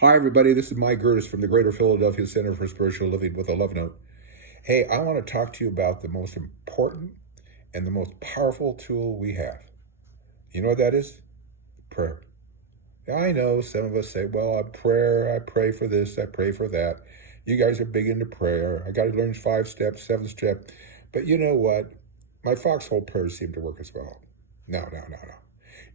Hi, everybody. This is Mike Gerdes from the Greater Philadelphia Center for Spiritual Living with a Love Note. Hey, I want to talk to you about the most important and the most powerful tool we have. You know what that is? Prayer. Now, I know some of us say, well, I pray for this, I pray for that. You guys are big into prayer. I got to learn 5 steps, 7 step. But you know what? My foxhole prayers seem to work as well. No.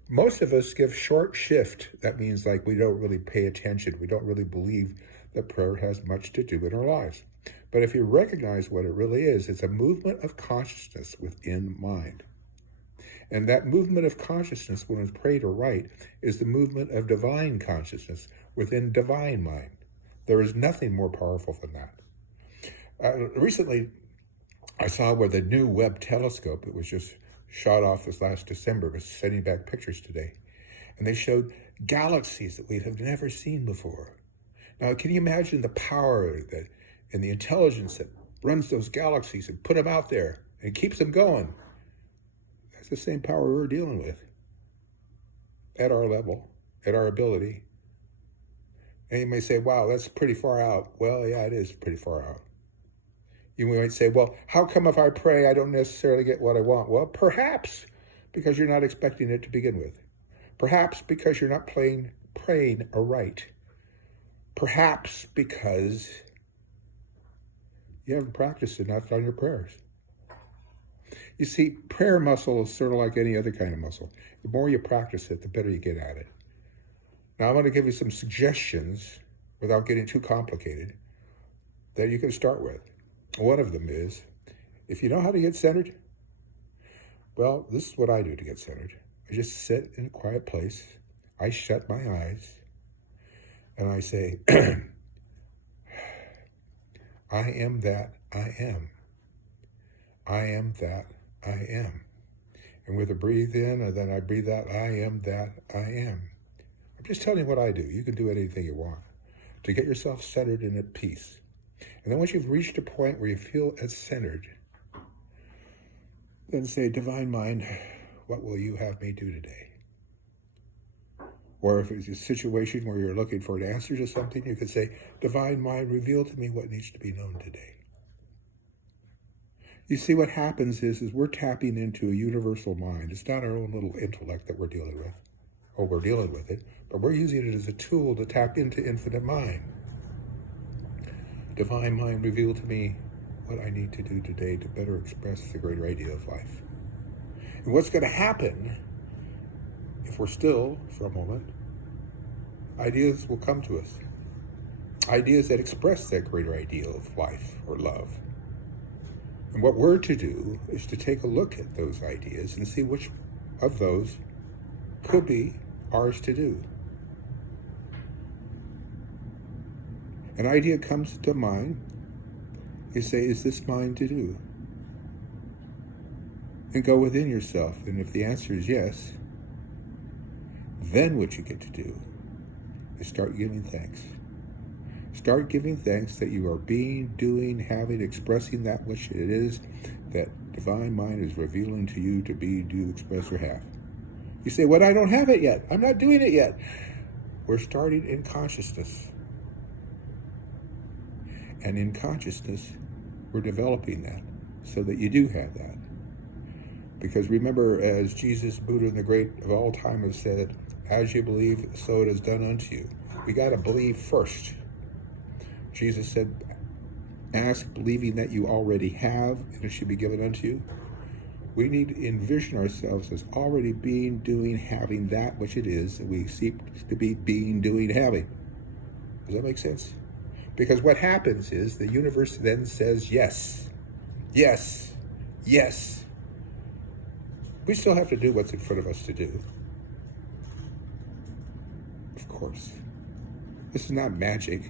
Most of us give short shift. That means like we don't really pay attention. We don't really believe that prayer has much to do in our lives. But if you recognize what it really is, it's a movement of consciousness within mind. And that movement of consciousness, when it's prayed or right, is the movement of divine consciousness within divine mind. There is nothing more powerful than that. Recently, I saw where the new Webb telescope that was just shot off this last December was sending back pictures today. And they showed galaxies that we have never seen before. Now, can you imagine the power that and the intelligence that runs those galaxies and put them out there and keeps them going? That's the same power we're dealing with at our level, at our ability. And you may say, wow, that's pretty far out. Well, yeah, it is pretty far out. You might say, well, how come if I pray, I don't necessarily get what I want? Well, perhaps because you're not expecting it to begin with. Perhaps because you're not praying aright. Perhaps because you haven't practiced enough on your prayers. You see, prayer muscle is sort of like any other kind of muscle. The more you practice it, the better you get at it. Now, I'm going to give you some suggestions without getting too complicated that you can start with. One of them is, if you know how to get centered, well, this is what I do to get centered. I just sit in a quiet place. I shut my eyes and I say, I am that I am. I am that I am. And with a breathe in, and then I breathe out, I am that I am. I'm just telling you what I do. You can do anything you want to get yourself centered and at peace. And then once you've reached a point where you feel as centered, then say, Divine Mind, what will you have me do today? Or if it's a situation where you're looking for an answer to something, you could say, Divine Mind, reveal to me what needs to be known today. You see, what happens is we're tapping into a universal mind. It's not our own little intellect that we're dealing with, or we're dealing with it, but we're using it as a tool to tap into infinite mind. Divine Mind, reveal to me what I need to do today to better express the greater idea of life. And what's going to happen if we're still for a moment, ideas will come to us. Ideas that express that greater ideal of life or love. And what we're to do is to take a look at those ideas and see which of those could be ours to do. An idea comes to mind. You say, is this mine to do? And go within yourself. And if the answer is yes, then what you get to do is start giving thanks. Start giving thanks that you are being, doing, having, expressing that which it is that Divine Mind is revealing to you to be, do, express, or have. You say, well, I don't have it yet. I'm not doing it yet. We're starting in consciousness. And in consciousness, we're developing that so that you do have that. Because remember, as Jesus, Buddha, and the great of all time have said, as you believe, so it is done unto you. We got to believe first. Jesus said, ask believing that you already have, and it should be given unto you. We need to envision ourselves as already being, doing, having that which it is that we seek to be being, doing, having. Does that make sense? Because what happens is the universe then says yes, yes, yes. We still have to do what's in front of us to do. Of course. This is not magic.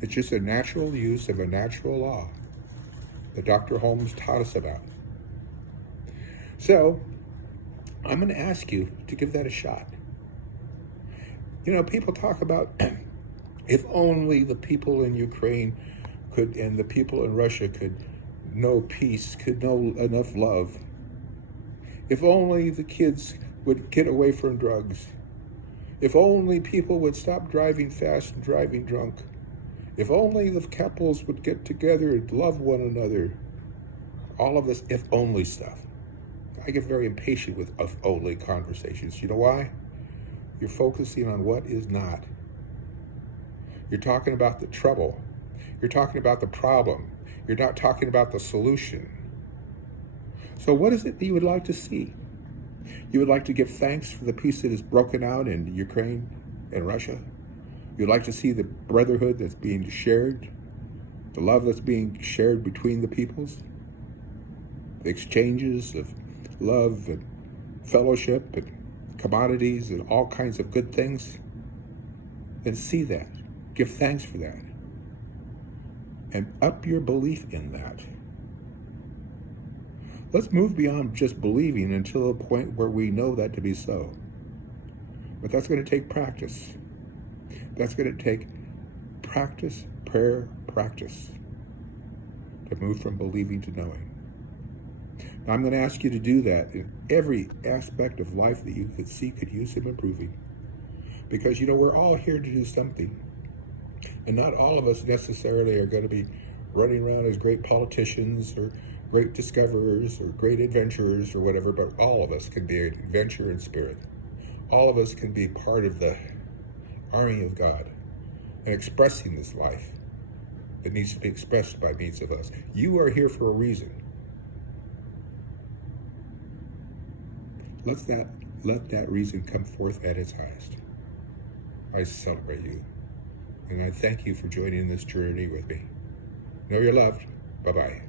It's just a natural use of a natural law that Dr. Holmes taught us about. So, I'm going to ask you to give that a shot. You know, people talk about if only the people in Ukraine could, and the people in Russia could know peace, could know enough love. If only the kids would get away from drugs. If only people would stop driving fast and driving drunk. If only the couples would get together and love one another. All of this if only stuff. I get very impatient with if only conversations. You know why? You're focusing on what is not. You're talking about the trouble. You're talking about the problem. You're not talking about the solution. So what is it that you would like to see? You would like to give thanks for the peace that is broken out in Ukraine and Russia. You'd like to see the brotherhood that's being shared, the love that's being shared between the peoples, the exchanges of love and fellowship and commodities and all kinds of good things. Then see that. Give thanks for that. And up your belief in that. Let's move beyond just believing until a point where we know that to be so. But that's going to take practice. That's going to take practice, prayer, practice, to move from believing to knowing. Now, I'm going to ask you to do that in every aspect of life that you could see could use Him improving. Because, we're all here to do something. And not all of us necessarily are going to be running around as great politicians or great discoverers or great adventurers or whatever, but all of us can be an adventurer in spirit. All of us can be part of the army of God and expressing this life that needs to be expressed by means of us. You are here for a reason. Let that reason come forth at its highest. I celebrate you. And I thank you for joining this journey with me. Know you're loved. Bye-bye.